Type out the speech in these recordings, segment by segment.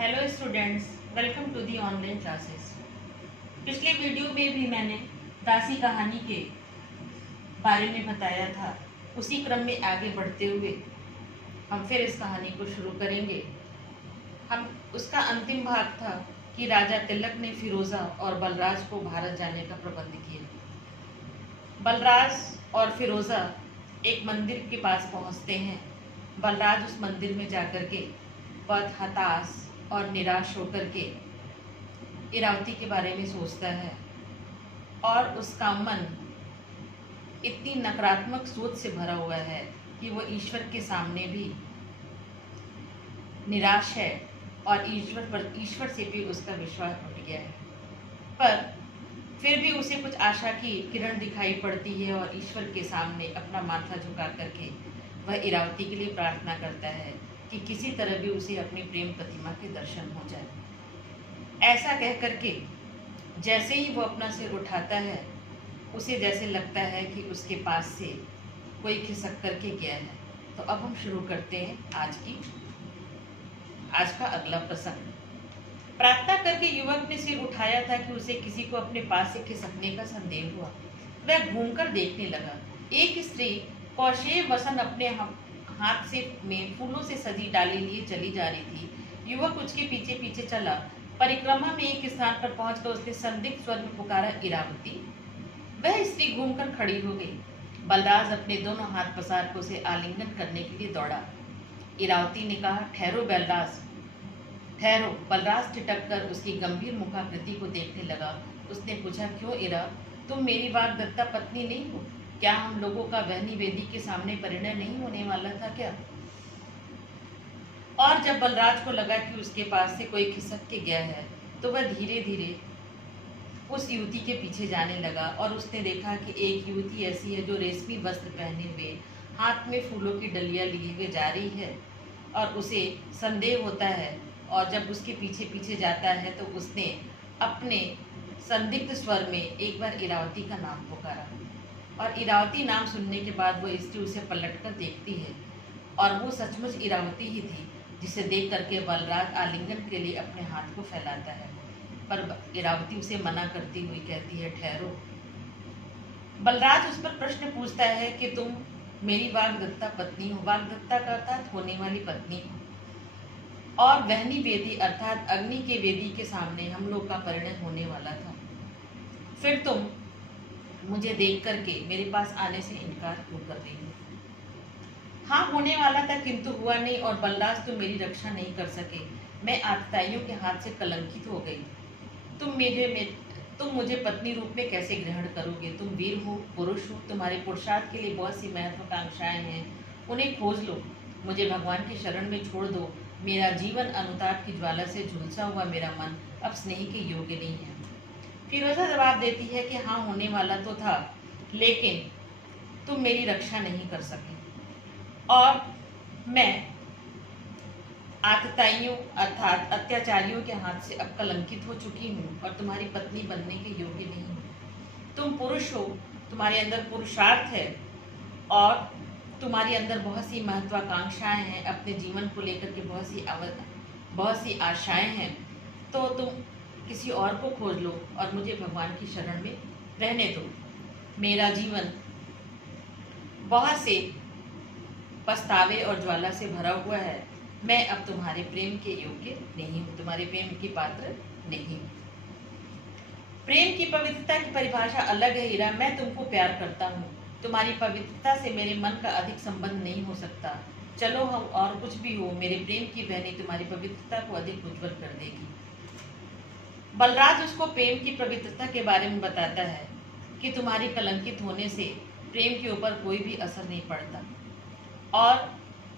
Hello students, welcome to the online classes. पिछले video में भी मैंने दासी कहानी के बारे में बताया था। उसी क्रम में आगे बढ़ते हुए हम फिर इस कहानी को शुरू करेंगे। हम उसका अंतिम भाग था कि राजा तिलक ने फिरोज़ा और बलराज को भारत जाने का प्रबंध किया। बलराज और फिरोज़ा एक मंदिर के पास पहुंचते हैं। बलराज उस मंदिर में जाकर के बहुत हताश और निराश होकर के इरावती के बारे में सोचता है और उसका मन इतनी नकारात्मक सोच से भरा हुआ है कि वो ईश्वर के सामने भी निराश है और ईश्वर से भी उसका विश्वास उठ गया है। पर फिर भी उसे कुछ आशा की किरण दिखाई पड़ती है और ईश्वर के सामने अपना माथा झुका करके वह इरावती के लिए प्रार्थना करता है कि किसी तरह भी उसे अपनी प्रेम प्रतिमा के दर्शन हो जाए। ऐसा कह करके जैसे ही वो अपना सिर उठाता है, उसे जैसे लगता है कि उसके पास से कोई खिसक करके गया है। तो अब हम शुरू करते हैं आज का अगला प्रसंग। प्रार्थना करके युवक ने सिर उठाया था कि उसे किसी को अपने पास से खिसकने का संदेह हुआ। वह घूमकर देखने लगा। एक स्त्री कौशेय वसन अपने हाथ से में फूलों से सजी डाली लिए चली जा रही थी। युवक उसके पीछे पीछे चला। परिक्रमा में एक स्थान पर पहुंचकर उसने संदिग्ध स्वर में पुकारा, इरावती। वह स्त्री घूमकर खड़ी हो गई। बलराज अपने दोनों हाथ पसार कर उसे आलिंगन करने के लिए दौड़ा। इरावती ने कहा, ठहरो बलराज, ठहरो। बलराज ठिठक कर उसकी गंभीर मुखाकृति को देखने लगा। उसने पूछा, क्यों इरा, तुम मेरी वाग्दत्ता पत्नी नहीं हो? क्या हम लोगों का वहनी वेदी के सामने परिणय नहीं होने वाला था क्या? और जब बलराज को लगा कि उसके पास से कोई खिसक के गया है, तो वह धीरे धीरे उस युवती के पीछे जाने लगा और उसने देखा कि एक युवती ऐसी है जो रेशमी वस्त्र पहने हुए हाथ में फूलों की डलियां लिए हुए जा रही है और उसे संदेह होता है। और जब उसके पीछे पीछे जाता है तो उसने अपने संदिग्ध स्वर में एक बार इरावती का नाम पुकारा और इरावती नाम सुनने के बाद वो स्त्री उसे पलटकर देखती है और वो सचमुच इरावती ही थी, जिसे देख करके बलराज आलिंगन के लिए अपने हाथ को फैलाता है। पर इरावती उसे मना करती हुई कहती है, ठहरो। बलराज उस पर प्रश्न पूछता है कि तुम मेरी वाग्दत्ता पत्नी हो। वाग्दत्ता का अर्थात होने वाली पत्नी हो, और वहनी वेदी अर्थात अग्नि के वेदी के सामने हम लोग का परिणय होने वाला था। फिर तुम मुझे देख करके मेरे पास आने से इनकार क्यों कर रही हो? हाँ, होने वाला था किंतु हुआ नहीं, और बलराज तुम मेरी रक्षा नहीं कर सके। मैं आतताइयों के हाथ से कलंकित हो गई। तुम मुझे पत्नी रूप में कैसे ग्रहण करोगे? तुम वीर हो, पुरुष हो, तुम्हारे पुरुषार्थ के लिए बहुत सी महत्वाकांक्षाएं हैं, उन्हें खोज लो। मुझे भगवान की शरण में छोड़ दो। मेरा जीवन अनुताप की ज्वाला से झुलसा हुआ मेरा मन अब स्नेह के योग्य नहीं है। फिरोजा जवाब देती है कि हाँ, होने वाला तो था, लेकिन तुम मेरी रक्षा नहीं कर सके और मैं आतताइयों अर्थात अत्याचारियों के हाथ से अब कलंकित हो चुकी हूँ और तुम्हारी पत्नी बनने के योग्य नहीं हूँ। तुम पुरुष हो, तुम्हारे अंदर पुरुषार्थ है और तुम्हारे अंदर बहुत सी महत्वाकांक्षाएं हैं, अपने जीवन को लेकर के बहुत सी आशाएं हैं। तो तुम किसी और को खोज लो और मुझे भगवान की शरण में रहने दो। मेरा जीवन बहुत से पछतावे और ज्वाला से भरा हुआ है। मैं अब तुम्हारे प्रेम के योग्य नहीं हूँ, तुम्हारे प्रेम की पात्र नहीं हूँ। प्रेम की पवित्रता की परिभाषा अलग है हीरा। मैं तुमको प्यार करता हूँ, तुम्हारी पवित्रता से मेरे मन का अधिक संबंध नहीं हो सकता। चलो हम और कुछ भी हो, मेरे प्रेम की बहनी तुम्हारी पवित्रता को अधिक उज्जवल कर देगी। बलराज उसको प्रेम की पवित्रता के बारे में बताता है कि तुम्हारी कलंकित होने से प्रेम के ऊपर कोई भी असर नहीं पड़ता और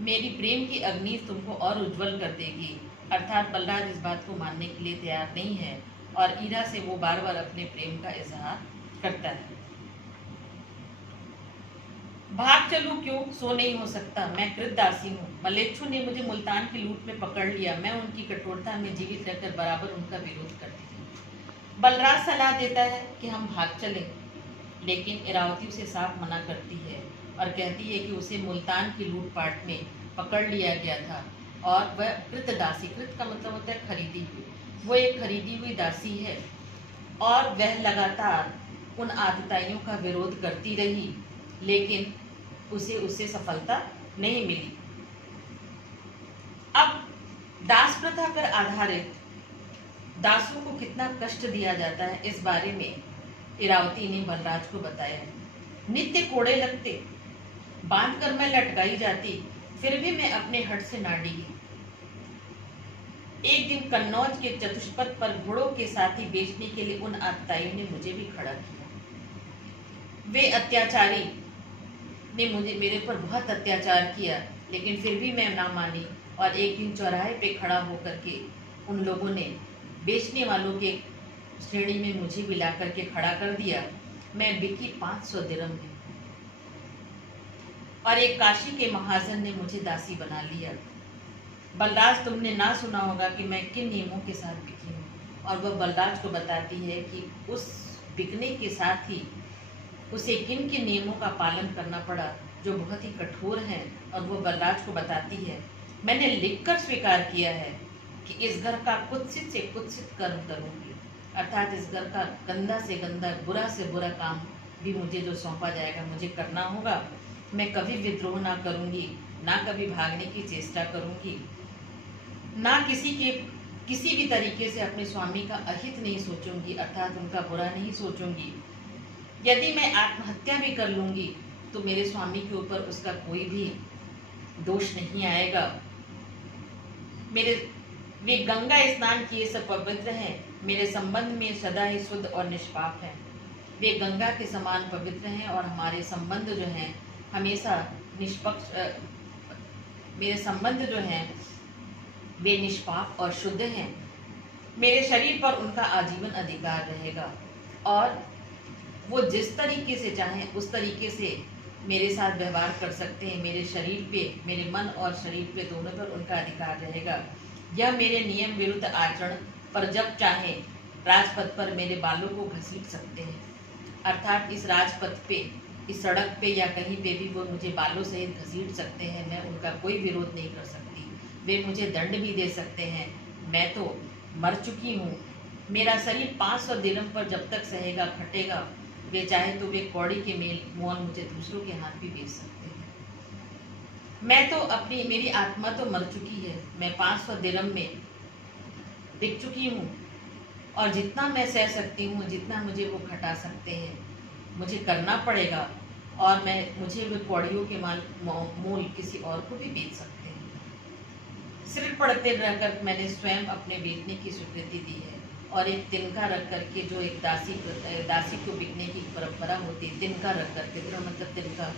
मेरी प्रेम की अग्नि तुमको और उज्जवल कर देगी। अर्थात बलराज इस बात को मानने के लिए तैयार नहीं है और ईरा से वो बार बार अपने प्रेम का इजहार करता है। भाग चलूं क्यों? सो नहीं हो सकता। मैं कृतदासी हूँ। मलेच्छु ने मुझे मुल्तान की लूट में पकड़ लिया। मैं उनकी कठोरता में जीवित रहकर बराबर उनका विरोध करती थी। बलराज सलाह देता है कि हम भाग चलें, लेकिन इरावती उसे साफ मना करती है और कहती है कि उसे मुल्तान की लूटपाट में पकड़ लिया गया था। और वह कृत दासी, कृत का मतलब होता है खरीदी हुई, वो एक खरीदी हुई दासी है और वह लगातार उन आतताइयों का विरोध करती रही, लेकिन उसे सफलता नहीं मिली। अब दास प्रथा पर आधारित दासों को कितना कष्ट दिया जाता है, इस बारे में इरावती ने बलराज को बताया। नित्य कोड़े लगते, बांध कर मैं लटकाई जाती, फिर भी मैं अपने हट से ना डिगी। एक दिन कन्नौज के चतुष्पथ पर घोड़ों के साथी बेचने के लिए उन आतताइयों ने मुझे भी खड़ा किया। वे अत्याचारी ने मेरे पर बहुत अत्याचार किया, लेकिन फिर भी मैं ना मानी और एक दिन चौराहे पे खड़ा होकर के उन लोगों ने बेचने वालों के श्रेणी में मुझे भी ला करके खड़ा कर दिया। मैं बिकी 500 दिरहम में और एक काशी के महाजन ने मुझे दासी बना लिया। बलराज, तुमने ना सुना होगा कि मैं किन नियमों के साथ बिकी हूँ। और वह बलराज को बताती है कि उस बिकने के साथ ही उसे किन किन नियमों का पालन करना पड़ा, जो बहुत ही कठोर हैं। और वह बलराज को बताती है, मैंने लिखकर स्वीकार किया है कि इस घर का कुत्सित से कुत्सित कर्म करूंगी, अर्थात इस घर का गंदा से गंदा, बुरा से बुरा काम भी मुझे जो सौंपा जाएगा मुझे करना होगा। मैं कभी विद्रोह ना करूंगी, ना कभी भागने की चेष्टा करूंगी, ना किसी भी तरीके से अपने स्वामी का अहित नहीं सोचूंगी, अर्थात उनका बुरा नहीं सोचूंगी। यदि मैं आत्महत्या भी कर लूंगी तो मेरे स्वामी के ऊपर उसका कोई भी दोष नहीं आएगा। वे गंगा स्नान किए सब पवित्र हैं, मेरे संबंध में सदा ही शुद्ध और निष्पाप हैं। वे गंगा के समान पवित्र हैं और हमारे संबंध जो हैं हमेशा निष्पक्ष, मेरे संबंध जो हैं वे निष्पाप और शुद्ध हैं। मेरे शरीर पर उनका आजीवन अधिकार रहेगा और वो जिस तरीके से चाहें उस तरीके से मेरे साथ व्यवहार कर सकते हैं। मेरे शरीर पे, मेरे मन और शरीर पे दोनों पर उनका अधिकार रहेगा। यह मेरे नियम विरुद्ध आचरण पर जब चाहे राजपथ पर मेरे बालों को घसीट सकते हैं, अर्थात इस राजपथ पे, इस सड़क पे या कहीं पे भी वो मुझे बालों सहित घसीट सकते हैं। मैं उनका कोई विरोध नहीं कर सकती। वे मुझे दंड भी दे सकते हैं। मैं तो मर चुकी हूँ। मेरा शरीर 500 दिरहम पर जब तक सहेगा, खटेगा, वे चाहे तो वे कौड़ी के मोल मुझे दूसरों के हाथ भी बेच सकते हैं। मैं तो मेरी आत्मा तो मर चुकी है। मैं 500 दिरहम में बिक चुकी हूँ और जितना मैं सह सकती हूँ, जितना मुझे वो खटा सकते हैं, मुझे करना पड़ेगा और मुझे वे कौड़ियों के मोल किसी और को भी बेच सकते हैं। सिर पड़ते रहकर मैंने स्वयं अपने बेचने की स्वीकृति दी है और एक तिनका रख करके, जो एक दासी को बिकने की परंपरा होती है, तिनका रख करके, मतलब तिनका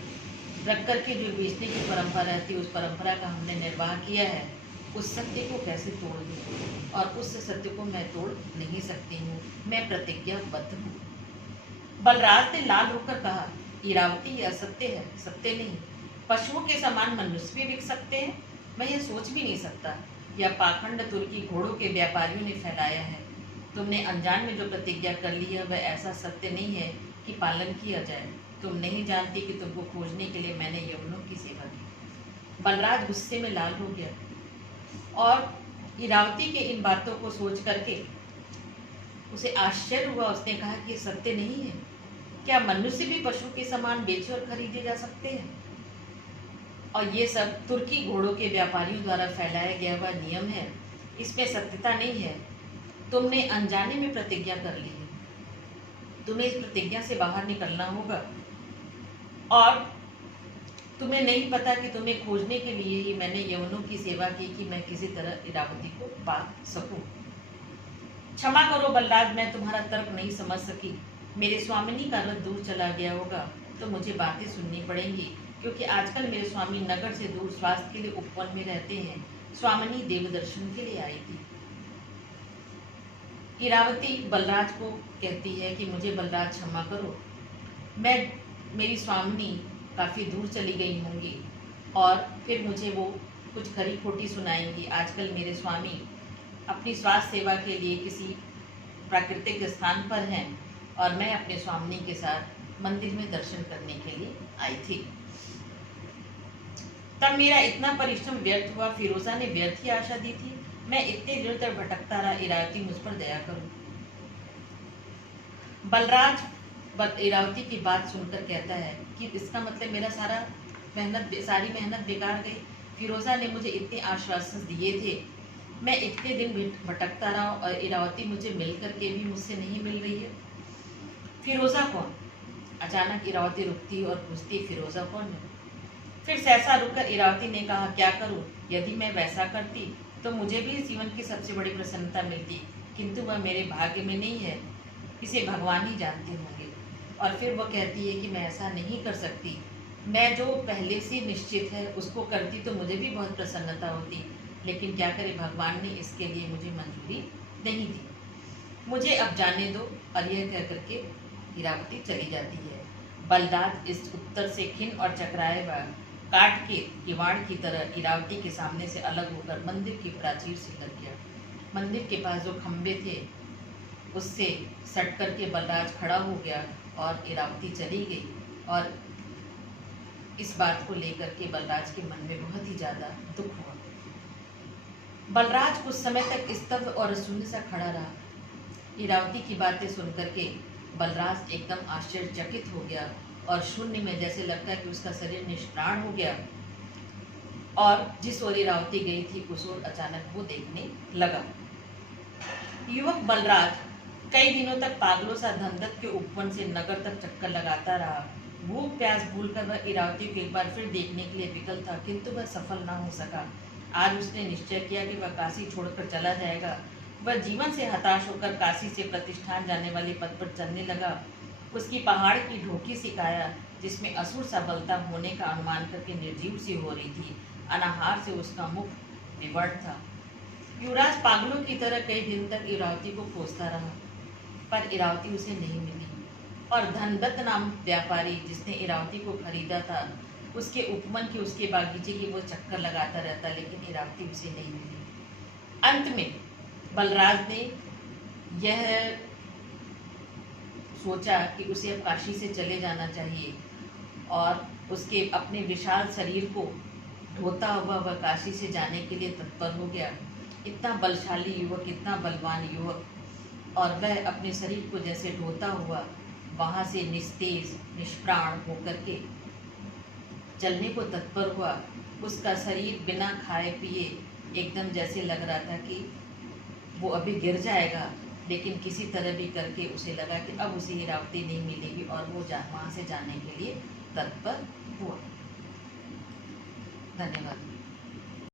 रख करके जो बेचने की परंपरा रहती है, उस परंपरा का हमने निर्वाह किया है। उस सत्य को कैसे तोड़ दूँ? और उस सत्य को मैं तोड़ नहीं सकती हूँ। मैं प्रतिज्ञाबद्ध हूँ। बलराज ने लाल होकर कहा, इरावती, यह असत्य है। सत्य नहीं, पशुओं के समान मनुष्य भी बिक सकते हैं। मैं यह सोच भी नहीं सकता। यह पाखंड तुर्की घोड़ों के व्यापारियों ने फैलाया है। तुमने अनजान में जो प्रतिज्ञा कर ली है वह ऐसा सत्य नहीं है कि पालन किया जाए। तुम नहीं जानती कि तुमको खोजने के लिए मैंने यवनों की सेवा की। बलराज गुस्से में लाल हो गया और इरावती के इन बातों को सोच करके उसे आश्चर्य हुआ। उसने कहा कि सत्य नहीं है। क्या मनुष्य भी पशु के समान बेचे और खरीदे जा सकते हैं? और ये सब तुर्की घोड़ों के व्यापारियों द्वारा फैलाया गया हुआ नियम है, इसमें सत्यता नहीं है। तुमने अनजाने में प्रतिज्ञा कर ली है। तुम्हें इस प्रतिज्ञा से बाहर निकलना होगा और तुम्हें नहीं पता कि तुम्हें खोजने के लिए ही मैंने यवनों की सेवा की कि मैं किसी तरह इरावती को पा सकूं। क्षमा करो बलराज, मैं तुम्हारा तर्क नहीं समझ सकी। मेरे स्वामिनी का रथ दूर चला गया होगा तो मुझे बातें सुननी पड़ेंगी, क्योंकि आजकल मेरे स्वामी नगर से दूर स्वास्थ्य के लिए उपवन में रहते हैं। स्वामिनी देव दर्शन के लिए आई थी। इरावती बलराज को कहती है कि मुझे बलराज क्षमा करो, मेरी स्वामिनी काफ़ी दूर चली गई होंगी और फिर मुझे वो कुछ खरी खोटी सुनाएंगी। आजकल मेरे स्वामी अपनी स्वास्थ्य सेवा के लिए किसी प्राकृतिक स्थान पर हैं और मैं अपने स्वामिनी के साथ मंदिर में दर्शन करने के लिए आई थी। तब मेरा इतना परिश्रम व्यर्थ हुआ। फिरोजा ने व्यर्थ ही आशा दी थी। मैं इतने दिनों तक भटकता रहा। इरावती मुझ पर दया करो। बलराज इरावती की बात सुनकर कहता है कि इसका मतलब मेरा सारी मेहनत बेकार गई। फिरोजा ने मुझे इतने आश्वासन दिए थे, मैं इतने दिन भटकता रहा और इरावती मुझे मिल करके भी मुझसे नहीं मिल रही है। फिरोजा कौन? अचानक इरावती रुकती और पूछती, फिरोजा कौन है? फिर सहसा रुककर इरावती ने कहा, क्या करूं? यदि मैं वैसा करती तो मुझे भी जीवन की सबसे बड़ी प्रसन्नता मिलती, किंतु वह मेरे भाग्य में नहीं है, इसे भगवान ही जानते होंगे। और फिर वह कहती है कि मैं ऐसा नहीं कर सकती। मैं जो पहले से निश्चित है उसको करती तो मुझे भी बहुत प्रसन्नता होती, लेकिन क्या करे, भगवान ने इसके लिए मुझे मंजूरी नहीं दी। मुझे अब जाने दो। और यह कह करके इरावती चली जाती है। बलराज इस उत्तर से खिन्न और चकराए हुआ काट के किवाड़ की तरह इरावती के सामने से अलग होकर मंदिर की प्राचीर से लग गया। मंदिर के पास जो खंबे थे उससे सट करके बलराज खड़ा हो गया और इरावती चली गई। और इस बात को लेकर के बलराज के मन में बहुत ही ज़्यादा दुख हुआ। बलराज कुछ समय तक स्तब्ध और शून्य सा खड़ा रहा। इरावती की बातें सुनकर के बलराज एकदम आश्चर्यचकित हो गया और शून्य में जैसे लगता है कि उसका शरीर निष्प्राण हो गया और जिस ओर इरावती गई थी उस ओर अचानक वो देखने लगा। युवक बलराज कई दिनों तक पागलों सा धनदत्त के उपवन से नगर तक चक्कर लगाता रहा। भूख प्यास भूलकर वह इरावती को एक बार फिर देखने के लिए विकल था, किंतु वह सफल ना हो सका। आज उसने निश्चय किया कि वह काशी छोड़कर चला जाएगा। वह जीवन से हताश होकर काशी से प्रतिष्ठान जाने वाले पथ पर चलने लगा। उसकी पहाड़ की ढोकी सी काया, जिसमें असुर सा बलता होने का अनुमान करके निर्जीव सी हो रही थी। अनाहार से उसका मुख विवर्ण था। युवराज पागलों की तरह कई दिन तक इरावती को खोजता रहा, पर इरावती उसे नहीं मिली। और धनदत्त नाम व्यापारी जिसने इरावती को खरीदा था, उसके उपवन की, उसके बागीचे की वो चक्कर लगाता रहता, लेकिन इरावती उसे नहीं मिली। अंत में बलराज ने यह सोचा कि उसे अब काशी से चले जाना चाहिए और उसके अपने विशाल शरीर को ढोता हुआ वह काशी से जाने के लिए तत्पर हो गया। इतना बलशाली युवक, इतना बलवान युवक, और वह अपने शरीर को जैसे ढोता हुआ वहाँ से निस्तेज निष्प्राण होकर के चलने को तत्पर हुआ। उसका शरीर बिना खाए पिए एकदम जैसे लग रहा था कि वो अभी गिर जाएगा, लेकिन किसी तरह भी करके उसे लगा कि अब उसे इरावती नहीं मिलेगी और वो वहाँ से जाने के लिए तत्पर हुआ। धन्यवाद।